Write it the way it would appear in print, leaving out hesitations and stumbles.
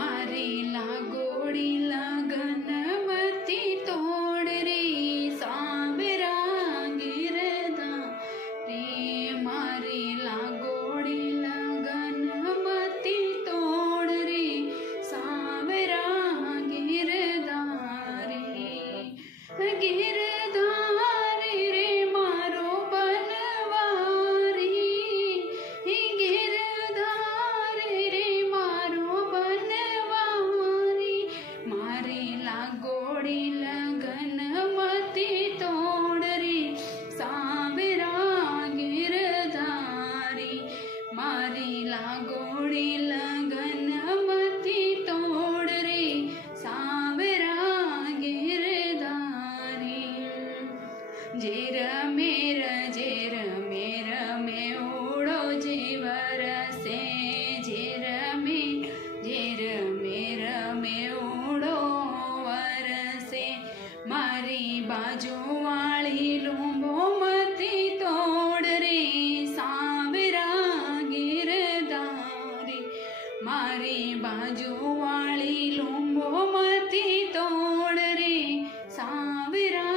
मारी लागोड़ी लगनवती तोड़ रे सांवरा गिरधारी मारी लागोड़ी लगनवती तोड़ रे सांवरा गिरधारी गिरधारी रे मारो बनवारी गिरधारी रे मारो बनवारी मारी लागोड़ी लगनवती तोड़ रे सांवरा गिरधारी मारी लागोड़ी लगनवती तोड़ रे सांवरा गिरधारी जेर मेर में उड़ो जीवर से जेर मेर में उड़ो वर से मारी बाजू वाली लूंबो मती तोड़ रे सांवरा गिरधारी मारी बाजू वाली लूंबो मती तोड़ रे सांवरा